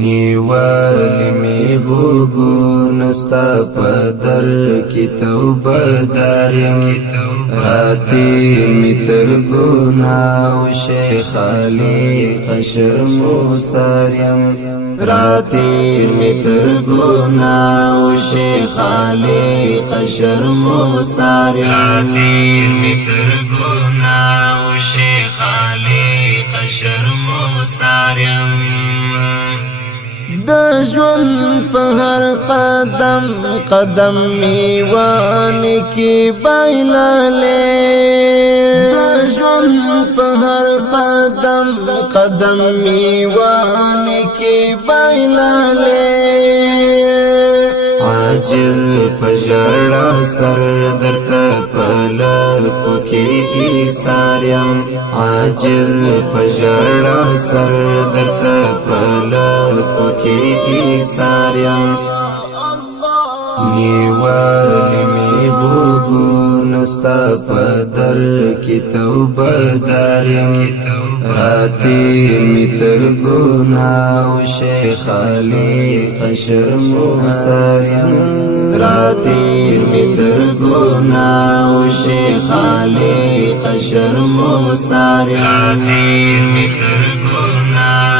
نیوالی می غوگون ستا پدر کی توبه گاریم راتی می تر گناو شیخ خالق شرم ساریم راتی می تر گناو شیخ خالق شرم ساریم راتی می تر گناو شیخ خالق شرم ساریم د ژوند په هر قدم قدم میوان کی بایلاله د ژوند په هر قدم قدم میوان کی بایلاله عاجز پجړا سر درته پلر پکې ساریم عاجز پجړا سر درته پلر پکې ساریم نیوالی می غوگون ستا پدر کی توبه گاریم راتی می تر گناو شیخ خالق شرم ساریم راتی می تر گناو شیخ خالق شرم ساریم راتی می تر گناو